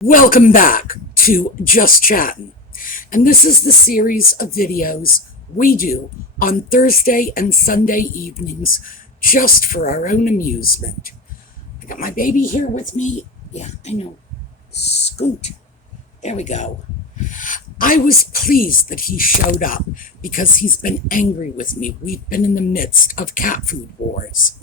Welcome back to Just Chattin', and this is the series of videos we do on Thursday and Sunday evenings just for our own amusement. I got my baby here with me. Yeah, I know. Scoot. There we go. I was pleased that he showed up because he's been angry with me. We've been in the midst of cat food wars.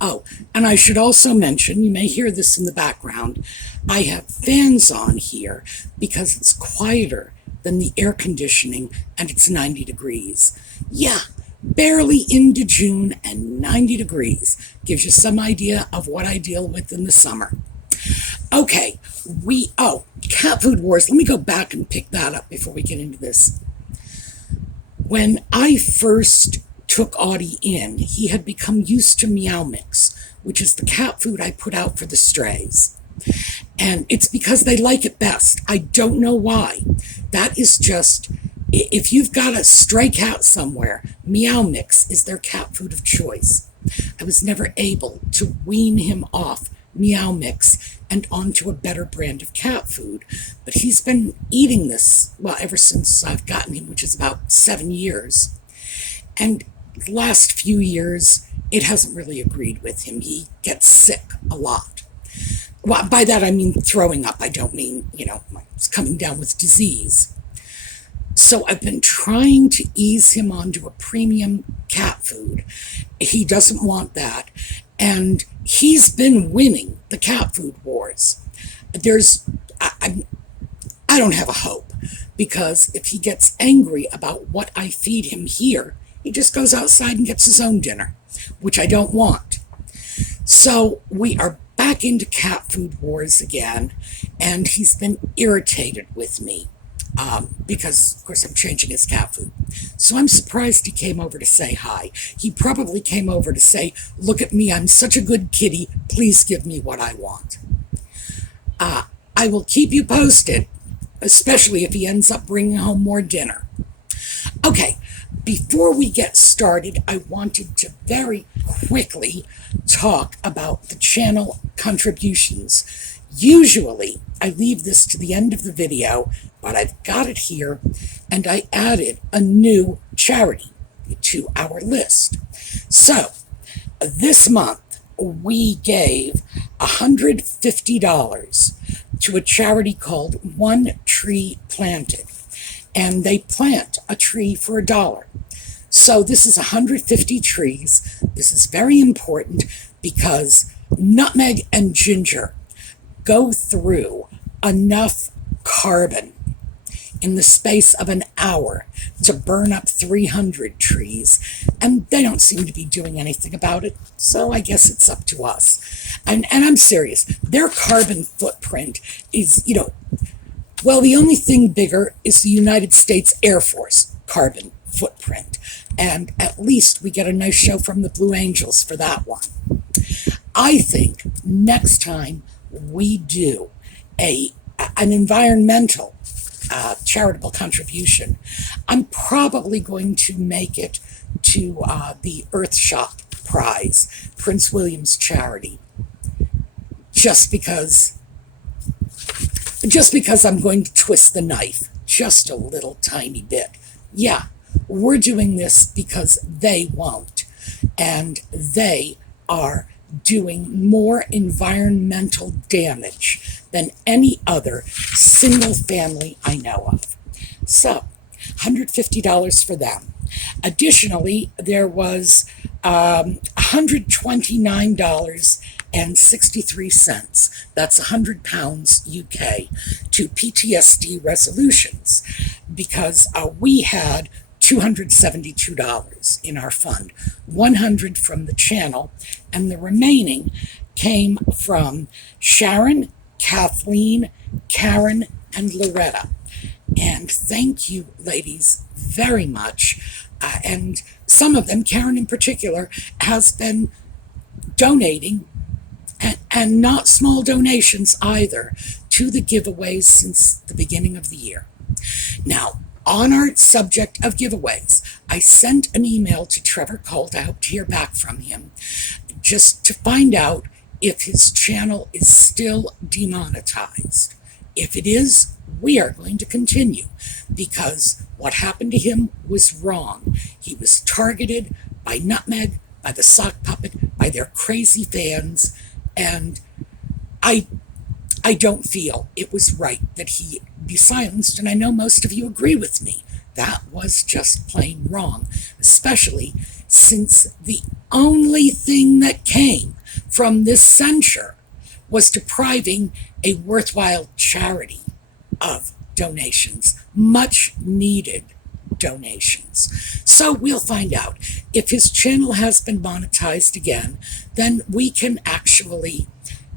Oh, and I should also mention, you may hear this in the background, I have fans on here because it's quieter than the air conditioning and it's 90 degrees. Yeah, barely into June and 90 degrees. Gives you some idea of what I deal with in the summer. Okay, cat food wars. Let me go back and pick that up before we get into this. When I first took Audie in, he had become used to Meow Mix, which is the cat food I put out for the strays. And it's because they like it best. I don't know why. That is just, if you've got a stray cat somewhere, Meow Mix is their cat food of choice. I was never able to wean him off Meow Mix and onto a better brand of cat food. But he's been eating this, well, ever since I've gotten him, which is about 7 years. And the last few years, it hasn't really agreed with him. He gets sick a lot. Well, by that I mean throwing up. I don't mean, it's coming down with disease. So I've been trying to ease him onto a premium cat food. He doesn't want that. And he's been winning the cat food wars. I don't have a hope, because if he gets angry about what I feed him here, he just goes outside and gets his own dinner, which I don't want. So we are back into cat food wars again, and he's been irritated with me because, of course, I'm changing his cat food. So I'm surprised he came over to say hi. He probably came over to say, look at me, I'm such a good kitty, please give me what I want. I will keep you posted, especially if he ends up bringing home more dinner. Okay, before we get started, I wanted to very quickly talk about the channel contributions. Usually, I leave this to the end of the video, but I've got it here, and I added a new charity to our list. So, this month, we gave $150 to a charity called One Tree Planted, and they plant a tree for $1. So this is 150 trees. This is very important because nutmeg and ginger go through enough carbon in the space of an hour to burn up 300 trees, and they don't seem to be doing anything about it, so I guess it's up to us. And I'm serious. Their carbon footprint is, well, the only thing bigger is the United States Air Force carbon footprint, and at least we get a nice show from the Blue Angels for that one. I think next time we do an environmental charitable contribution, I'm probably going to make it to the Earthshop Prize, Prince William's charity, just because I'm going to twist the knife just a little tiny bit. Yeah, we're doing this because they won't, and they are doing more environmental damage than any other single family I know of. So, $150 for them. Additionally, there was $129.63, that's £100 UK, to PTSD resolutions, because we had $272 in our fund, $100 from the channel, and the remaining came from Sharon, Kathleen, Karen, and Loretta. And thank you, ladies, very much. And some of them, Karen in particular, has been donating, and not small donations either, to the giveaways since the beginning of the year. Now, on our subject of giveaways, I sent an email to Trevor Colt. I hope to hear back from him, just to find out if his channel is still demonetized. If it is, we are going to continue, because what happened to him was wrong. He was targeted by Nutmeg, by the sock puppet, by their crazy fans, and I I don't feel it was right that he be silenced, and I know most of you agree with me. That was just plain wrong, especially since the only thing that came from this censure was depriving a worthwhile charity of donations, much needed donations. So we'll find out. If his channel has been monetized again, then we can actually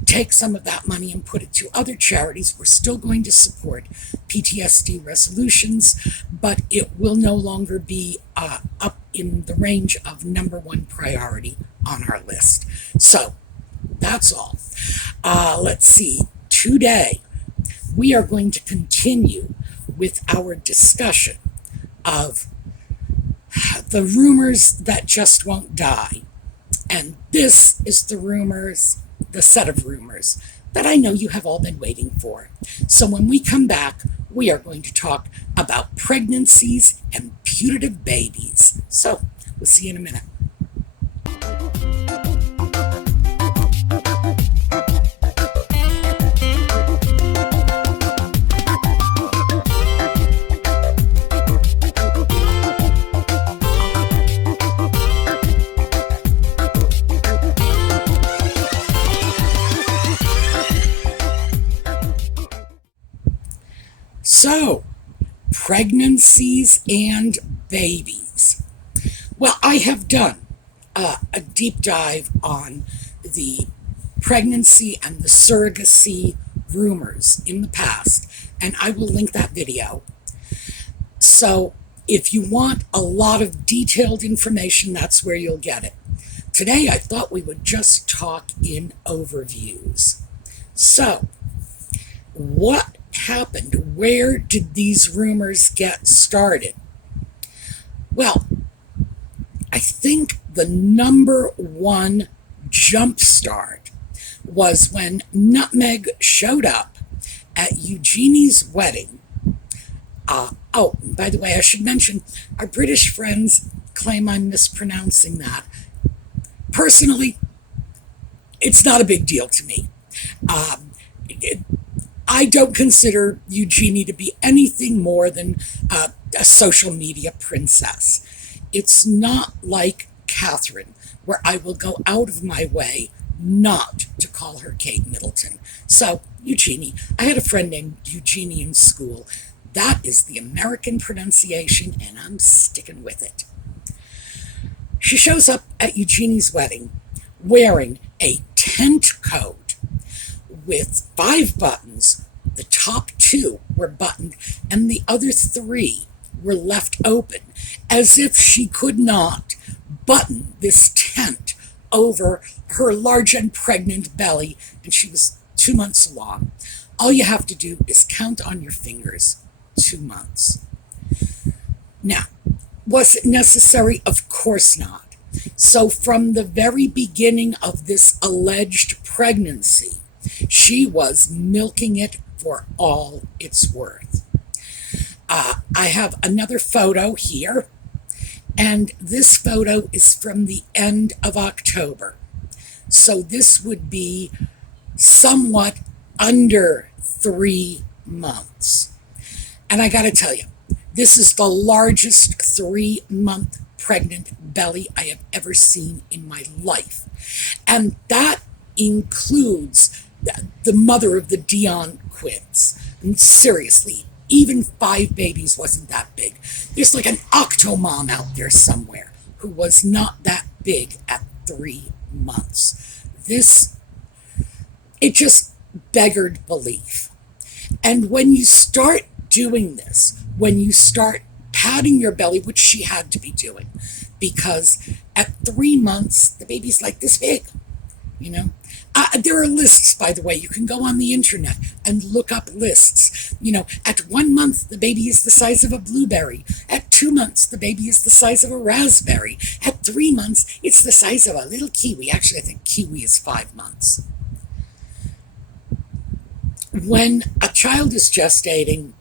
take some of that money and put it to other charities. We're still going to support PTSD resolutions, but it will no longer be up in the range of #1 priority on our list. So that's all. Let's see. Today, we are going to continue with our discussion of the rumors that just won't die. And this is the set of rumors that I know you have all been waiting for. So when we come back, we are going to talk about pregnancies and putative babies. So we'll see you in a minute. So, pregnancies and babies. Well, I have done a deep dive on the pregnancy and the surrogacy rumors in the past, and I will link that video. So, if you want a lot of detailed information, that's where you'll get it. Today, I thought we would just talk in overviews. So, what happened? Where did these rumors get started? Well, I think the #1 jumpstart was when Nutmeg showed up at Eugenie's wedding. Oh, by the way, I should mention, our British friends claim I'm mispronouncing that. Personally, it's not a big deal to me. I don't consider Eugenie to be anything more than a social media princess. It's not like Catherine, where I will go out of my way not to call her Kate Middleton. So, Eugenie. I had a friend named Eugenie in school. That is the American pronunciation, and I'm sticking with it. She shows up at Eugenie's wedding wearing a tent coat with 5 buttons. The top 2 were buttoned, and the other 3 were left open, as if she could not button this tent over her large and pregnant belly, and she was 2 months along. All you have to do is count on your fingers 2 months. Now, was it necessary? Of course not. So from the very beginning of this alleged pregnancy, she was milking it for all it's worth. I have another photo here, and this photo is from the end of October. So this would be somewhat under 3 months. And I gotta tell you, this is the largest 3-month pregnant belly I have ever seen in my life. And that includes the mother of the Dion twins. And seriously, even 5 babies wasn't that big. There's like an octomom out there somewhere who was not that big at 3 months. It just beggared belief. And when you start doing this, when you start patting your belly, which she had to be doing, because at 3 months, the baby's like this big, you know? There are lists, by the way. You can go on the internet and look up lists. At 1 month, the baby is the size of a blueberry. At 2 months, the baby is the size of a raspberry. At 3 months, it's the size of a little kiwi. Actually, I think kiwi is 5 months. When a child is gestating,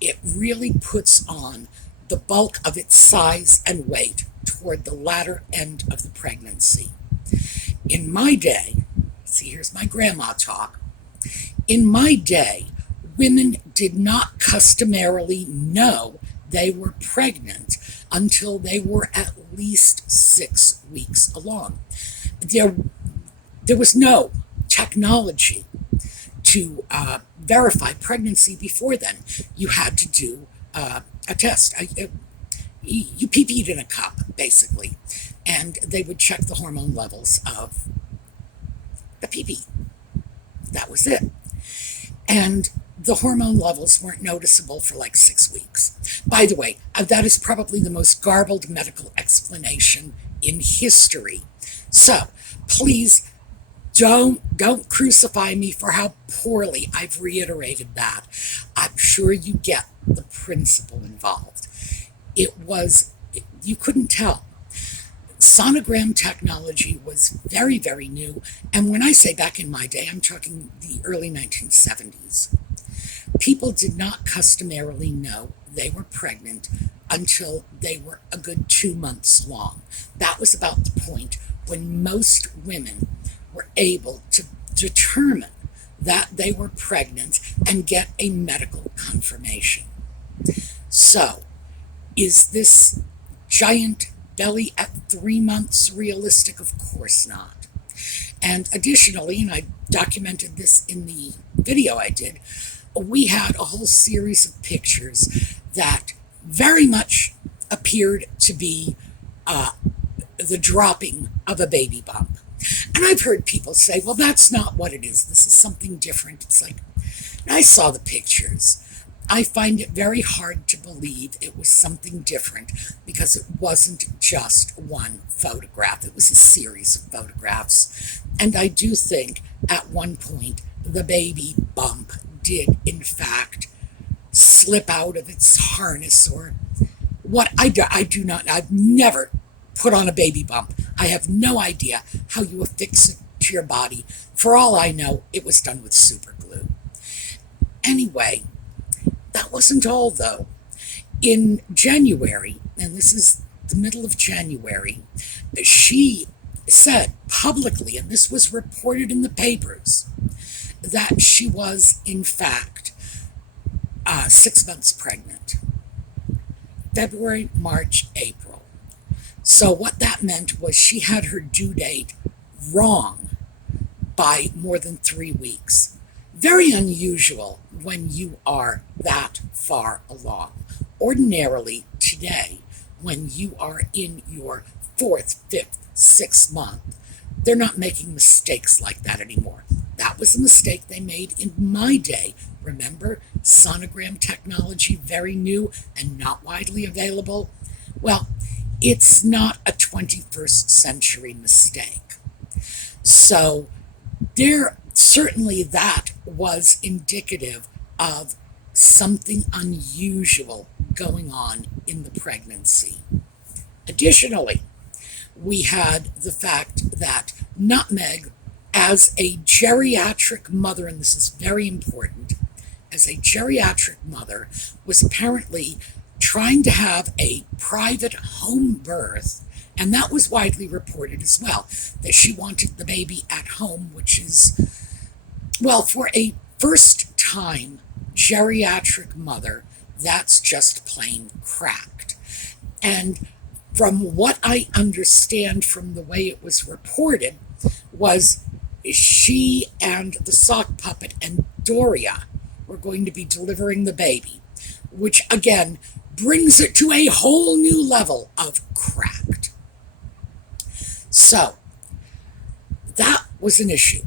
it really puts on the bulk of its size and weight toward the latter end of the pregnancy. In my day, see, here's my grandma talk. In my day, women did not customarily know they were pregnant until they were at least 6 weeks along. There, there was no technology to verify pregnancy before then. You had to do a test. You pee-peed in a cup, basically, and they would check the hormone levels of the pee-pee. That was it. And the hormone levels weren't noticeable for like 6 weeks. By the way, that is probably the most garbled medical explanation in history. So please don't crucify me for how poorly I've reiterated that. I'm sure you get the principle involved. You couldn't tell. Sonogram technology was very, very new. And when I say back in my day, I'm talking the early 1970s. People did not customarily know they were pregnant until they were a good 2 months long. That was about the point when most women were able to determine that they were pregnant and get a medical confirmation. So, is this giant belly at 3 months realistic? Of course not. And additionally, and I documented this in the video I did, we had a whole series of pictures that very much appeared to be the dropping of a baby bump. And I've heard people say, well, that's not what it is. This is something different. It's like, I saw the pictures. I find it very hard to believe it was something different because it wasn't just one photograph. It was a series of photographs. And I do think at one point the baby bump did, in fact, slip out of its harness or what. I do not, I've never put on a baby bump. I have no idea how you affix it to your body. For all I know, it was done with super glue. Anyway, that wasn't all, though. In January, and this is the middle of January, she said publicly, and this was reported in the papers, that she was, in fact, 6 months pregnant. February, March, April. So what that meant was she had her due date wrong by more than 3 weeks. Very unusual when you are that far along. Ordinarily, today, when you are in your 4th, 5th, 6th month, they're not making mistakes like that anymore. That was a mistake they made in my day. Remember, sonogram technology, very new and not widely available? Well, it's not a 21st century mistake. So certainly that was indicative of something unusual going on in the pregnancy. Additionally, we had the fact that Nutmeg, as a geriatric mother, and this is very important, as a geriatric mother, was apparently trying to have a private home birth, and that was widely reported as well, that she wanted the baby at home, which is, well, for a first-time geriatric mother, that's just plain cracked. And from what I understand from the way it was reported, was she and the sock puppet and Doria were going to be delivering the baby, which again brings it to a whole new level of cracked. So that was an issue.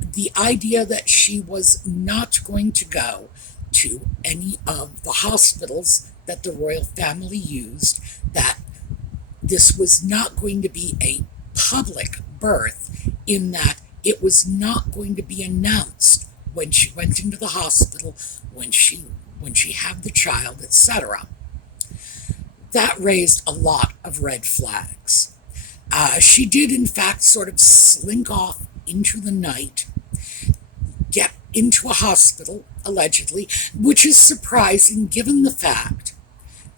The idea that she was not going to go to any of the hospitals that the royal family used, that this was not going to be a public birth, in that it was not going to be announced when she went into the hospital, when she had the child, etc. That raised a lot of red flags. She did, in fact, sort of slink off into the night, get into a hospital, allegedly, which is surprising given the fact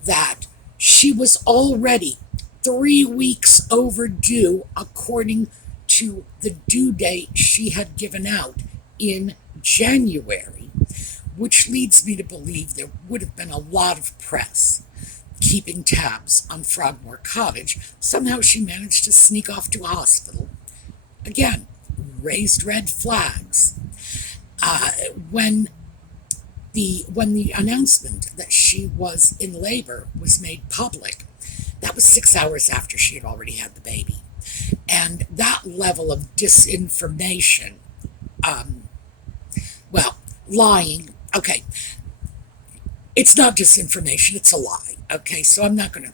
that she was already 3 weeks overdue according to the due date she had given out in January, which leads me to believe there would have been a lot of press keeping tabs on Frogmore Cottage. Somehow she managed to sneak off to a hospital. Again, raised red flags. When the announcement that she was in labor was made public, that was 6 hours after she had already had the baby. And that level of disinformation, lying, okay, it's not disinformation, it's a lie, okay? So I'm not going to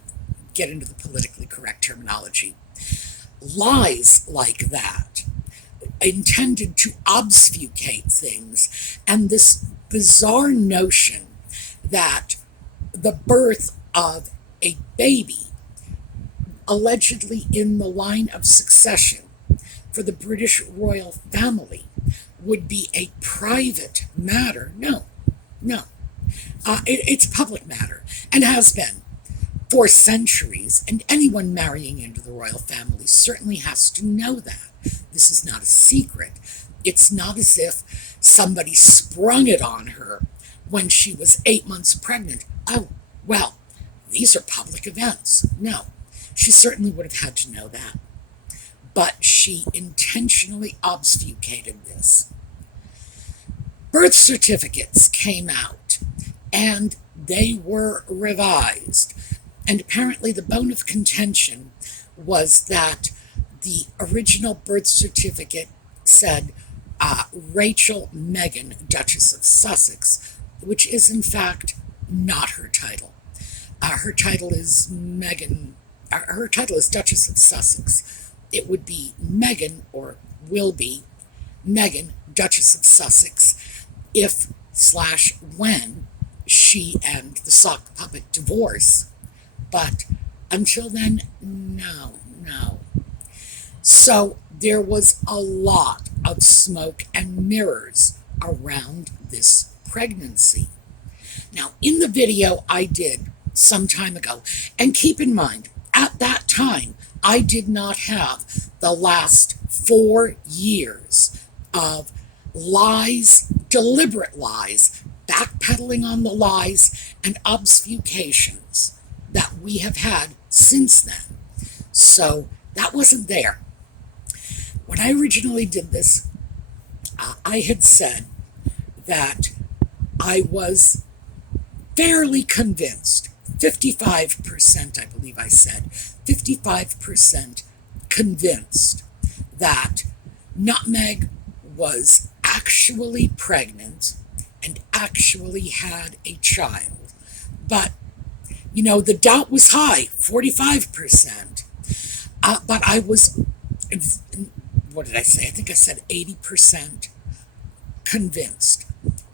get into the politically correct terminology. Lies like that, intended to obfuscate things, and this bizarre notion that the birth of a baby, allegedly in the line of succession for the British royal family, would be a private matter. No. It's a public matter, and has been for centuries, and anyone marrying into the royal family certainly has to know that. This is not a secret. It's not as if somebody sprung it on her when she was 8 months pregnant. Oh, well, these are public events. No, she certainly would have had to know that. But she intentionally obfuscated this. Birth certificates came out, and they were revised. And apparently the bone of contention was that the original birth certificate said Rachel Meghan, Duchess of Sussex, which is in fact not her title. Her title is Meghan. Her title is Duchess of Sussex. It would be Meghan, or will be Meghan, Duchess of Sussex, if/when she and the sock puppet divorce. But until then, no. So there was a lot of smoke and mirrors around this pregnancy. Now, in the video I did some time ago, and keep in mind, at that time, I did not have the last 4 years of lies, deliberate lies, backpedaling on the lies, and obfuscations that we have had since then. So that wasn't there. When I originally did this, I had said that I was fairly convinced, 55%, I believe I said, 55% convinced that Nutmeg was actually pregnant and actually had a child. But, the doubt was high, 45%. But I was, what did I say? I think I said 80% convinced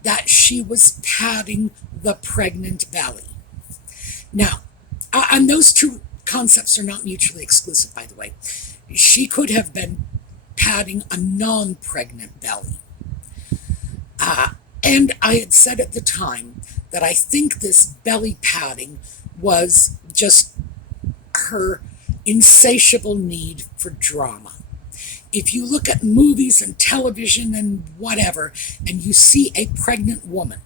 that she was padding the pregnant belly. Now, and those two concepts are not mutually exclusive, by the way. She could have been padding a non-pregnant belly. And I had said at the time that I think this belly padding was just her insatiable need for drama. If you look at movies and television and whatever, and you see a pregnant woman,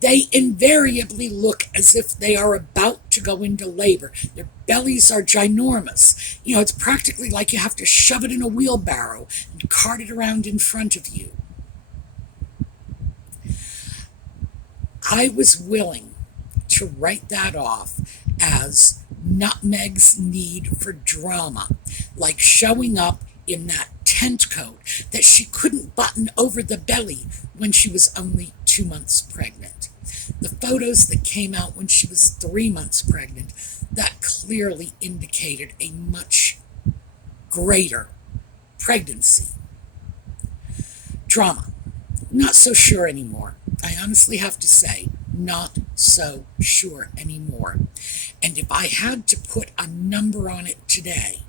they invariably look as if they are about to go into labor. Their bellies are ginormous. It's practically like you have to shove it in a wheelbarrow and cart it around in front of you. I was willing to write that off as Nutmeg's need for drama, like showing up in that tent coat that she couldn't button over the belly when she was only 2 months pregnant. The photos that came out when she was 3 months pregnant, that clearly indicated a much greater pregnancy. Drama. Not so sure anymore. I honestly have to say, not so sure anymore. And if I had to put a number on it today,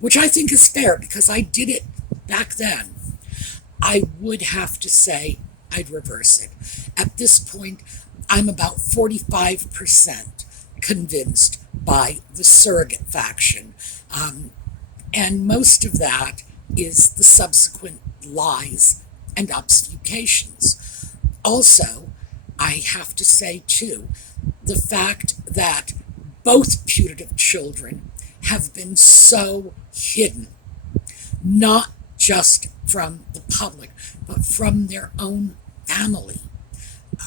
which I think is fair because I did it back then, I would have to say I'd reverse it. At this point, I'm about 45% convinced by the surrogate faction. And most of that is the subsequent lies and obfuscations. Also, I have to say, too, the fact that both putative children have been so hidden, not just from the public, but from their own family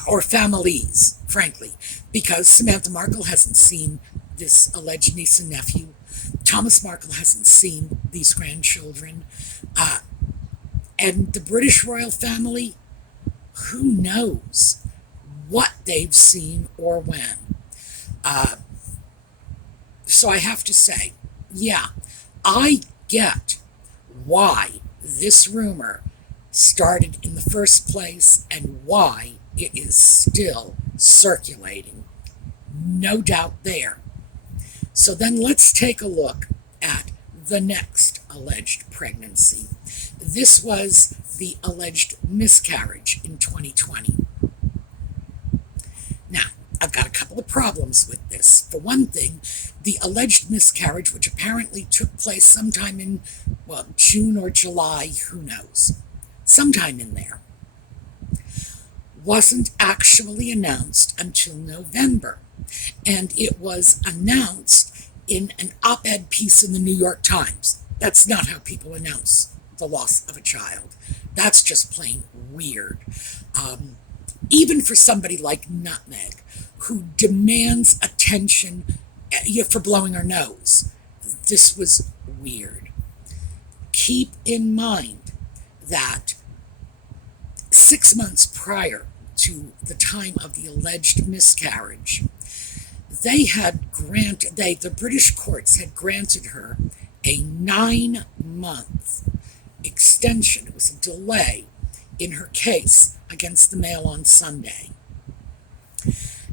or families, frankly, because Samantha Markle hasn't seen this alleged niece and nephew. Thomas Markle hasn't seen these grandchildren. And the British royal family, who knows what they've seen or when. So I have to say, yeah, I get why this rumor started in the first place and why it is still circulating. No doubt there. So then let's take a look at the next alleged pregnancy. This was the alleged miscarriage in 2020. Now, I've got a couple of problems with this. For one thing, the alleged miscarriage, which apparently took place sometime in, well, June or July, who knows, sometime in there, wasn't actually announced until November. And it was announced in an op-ed piece in the New York Times. That's not how people announce the loss of a child. That's just plain weird. Even for somebody like Nutmeg, who demands attention for blowing her nose, this was weird. Keep in mind that 6 months prior to the time of the alleged miscarriage, the British courts had granted her a 9-month extension. It was a delay in her case against the Mail on Sunday.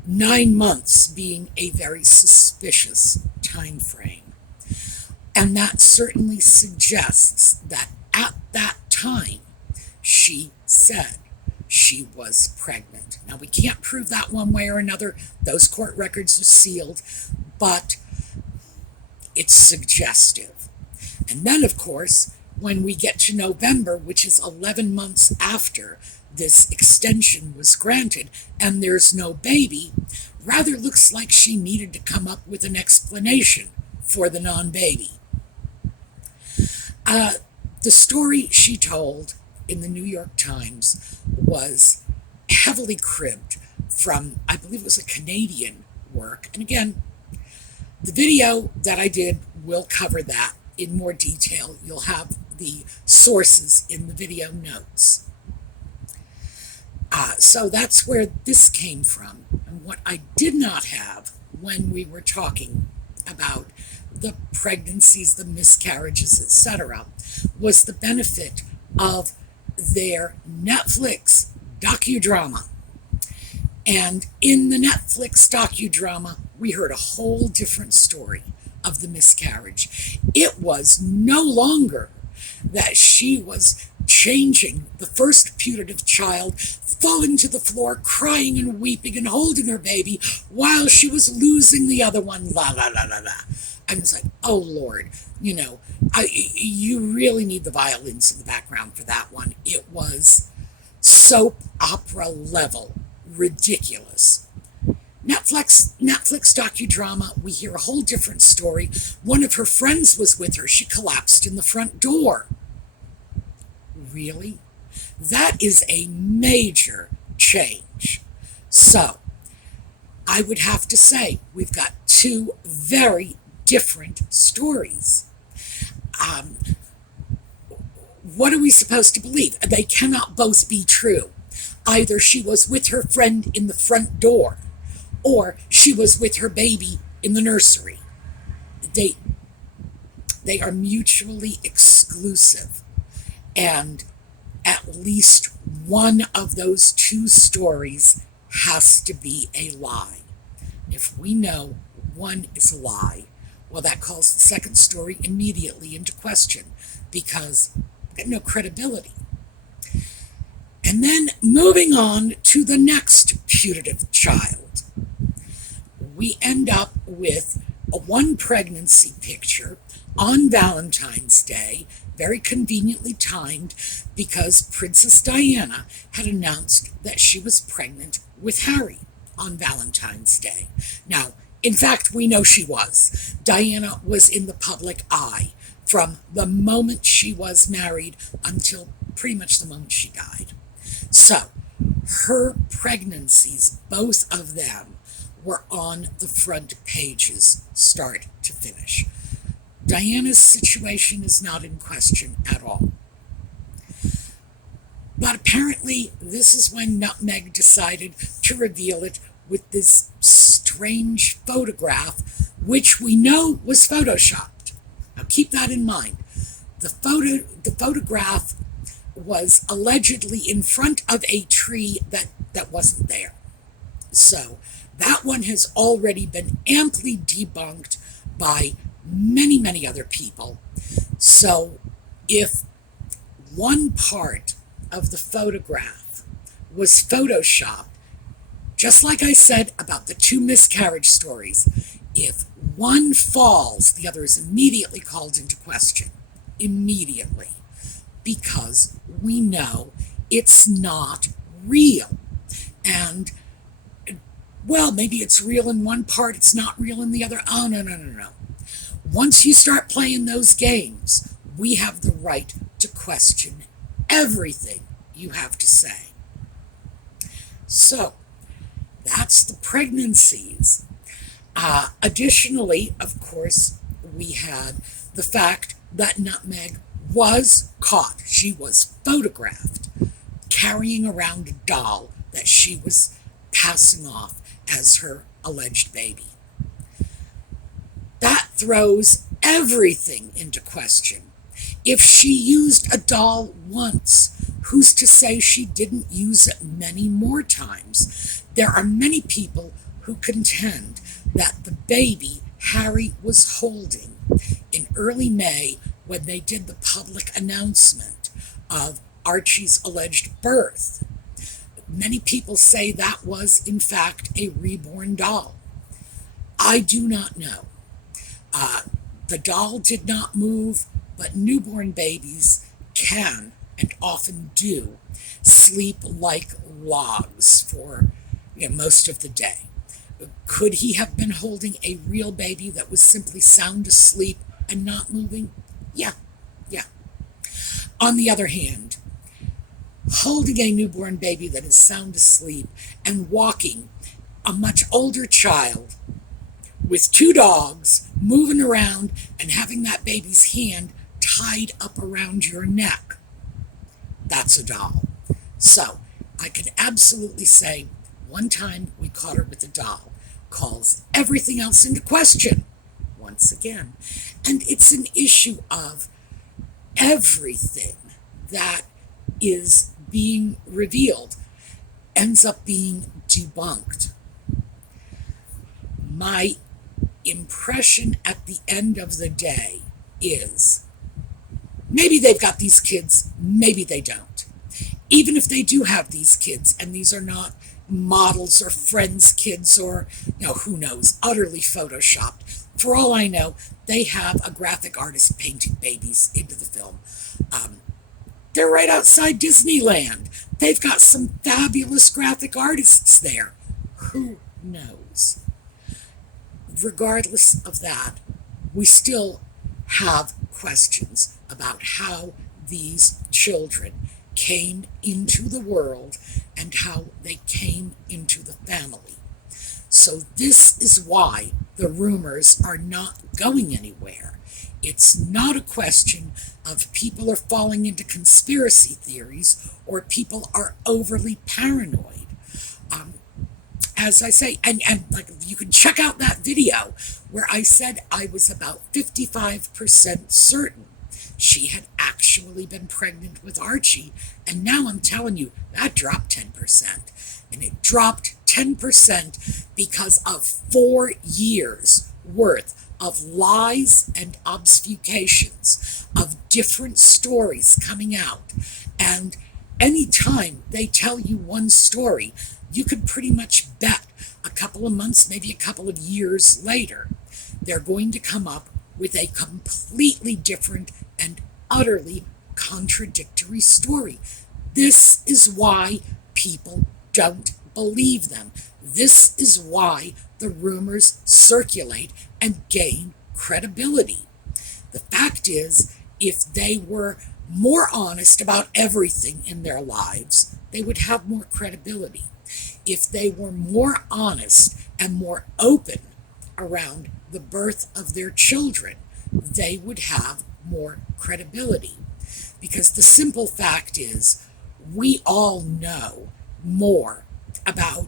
9 months being a very suspicious time frame. And that certainly suggests that at that time, she said she was pregnant. Now, we can't prove that one way or another. Those court records are sealed, but it's suggestive. And then, of course, when we get to November, which is 11 months after this extension was granted, and there's no baby, rather looks like she needed to come up with an explanation for the non-baby. The story she told in the New York Times was heavily cribbed from, I believe it was a Canadian work. And again, the video that I did will cover that in more detail. You'll have the sources in the video notes. So that's where this came from. And what I did not have when we were talking about the pregnancies, the miscarriages, etc., was the benefit of their Netflix docudrama. And in the Netflix docudrama, we heard a whole different story of the miscarriage. It was no longer that she was changing the first putative child, falling to the floor, crying and weeping and holding her baby while she was losing the other one, la la la la la. I was like, oh Lord, you really need the violins in the background for that one. It was soap opera level ridiculous. Netflix docudrama, we hear a whole different story. One of her friends was with her. She collapsed in the front door. Really? That is a major change. So, I would have to say we've got two very different stories. What are we supposed to believe? They cannot both be true. Either she was with her friend in the front door, or she was with her baby in the nursery. They are mutually exclusive. And at least one of those two stories has to be a lie. If we know one is a lie, well, that calls the second story immediately into question because it got no credibility. And then moving on to the next putative child, we end up with one pregnancy picture on Valentine's Day, very conveniently timed because Princess Diana had announced that she was pregnant with Harry on Valentine's Day. Now, in fact, we know she was. Diana was in the public eye from the moment she was married until pretty much the moment she died. So, her pregnancies, both of them, were on the front pages, start to finish. Diana's situation is not in question at all. But apparently, this is when Nutmeg decided to reveal it with this strange photograph, which we know was photoshopped. Now keep that in mind. The photograph was allegedly in front of a tree that wasn't there. So that one has already been amply debunked by many, many other people. So if one part of the photograph was photoshopped, just like I said about the two miscarriage stories, if one falls, the other is immediately called into question. Immediately. Because we know it's not real. And, well, maybe it's real in one part, it's not real in the other. Oh, no. Once you start playing those games, we have the right to question everything you have to say. So, that's the pregnancies. Additionally, of course, we had the fact that Nutmeg was caught. She was photographed carrying around a doll that she was passing off as her alleged baby. That throws everything into question. If she used a doll once, who's to say she didn't use it many more times? There are many people who contend that the baby Harry was holding in early May, when they did the public announcement of Archie's alleged birth, many people say that was, in fact, a reborn doll. I do not know. The doll did not move, but newborn babies can, and often do, sleep like logs for most of the day. Could he have been holding a real baby that was simply sound asleep and not moving? Yeah. On the other hand, holding a newborn baby that is sound asleep and walking a much older child with two dogs moving around and having that baby's hand tied up around your neck, that's a doll. So I can absolutely say one time we caught her with a doll. Calls everything else into question once again. And it's an issue of everything that is being revealed ends up being debunked. My impression at the end of the day is maybe they've got these kids, maybe they don't. Even if they do have these kids, and these are not models or friends' kids or, who knows, utterly photoshopped. For all I know, they have a graphic artist painting babies into the film. They're right outside Disneyland. They've got some fabulous graphic artists there. Who knows? Regardless of that, we still have questions about how these children came into the world and how they came into the family. So this is why the rumors are not going anywhere. It's not a question of people are falling into conspiracy theories or people are overly paranoid. As I say, and like you can check out that video where I said I was about 55% certain she had actually been pregnant with Archie, and now I'm telling you that dropped 10%. And it dropped 10% because of 4 years worth of lies and obfuscations of different stories coming out. And anytime they tell you one story, you could pretty much bet a couple of months, maybe a couple of years later, they're going to come up with a completely different and utterly contradictory story. This is why people don't believe them. This is why the rumors circulate and gain credibility. The fact is, if they were more honest about everything in their lives, they would have more credibility. If they were more honest and more open around the birth of their children, they would have more credibility. Because the simple fact is, we all know more about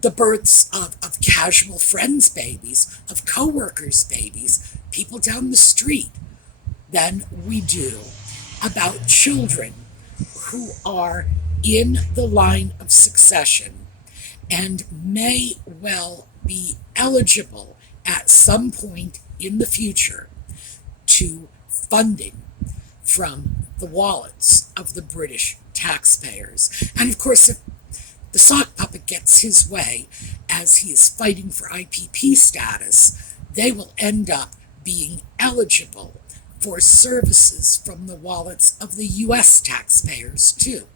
the births of casual friends' babies, of coworkers' babies, people down the street, than we do about children who are in the line of succession and may well be eligible at some point in the future to funding from the wallets of the British taxpayers. And of course, if the sock puppet gets his way as he is fighting for IPP status, they will end up being eligible for services from the wallets of the US taxpayers too.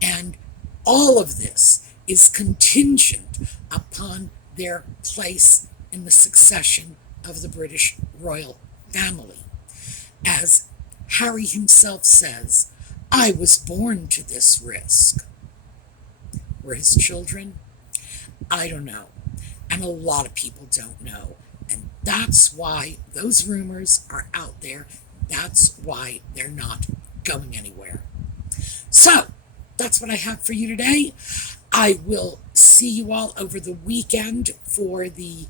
And all of this is contingent upon their place in the succession of the British royal family. As Harry himself says, I was born to this risk. Were his children? I don't know. And a lot of people don't know. And that's why those rumors are out there. That's why they're not going anywhere. So, that's what I have for you today. I will see you all over the weekend for the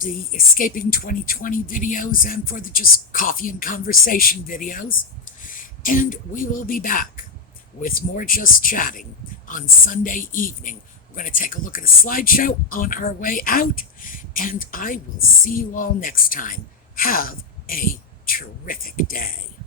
Escaping 2020 videos and for the Just Coffee and Conversation videos. And we will be back with more Just Chatting on Sunday evening. We're going to take a look at a slideshow on our way out, and I will see you all next time. Have a terrific day.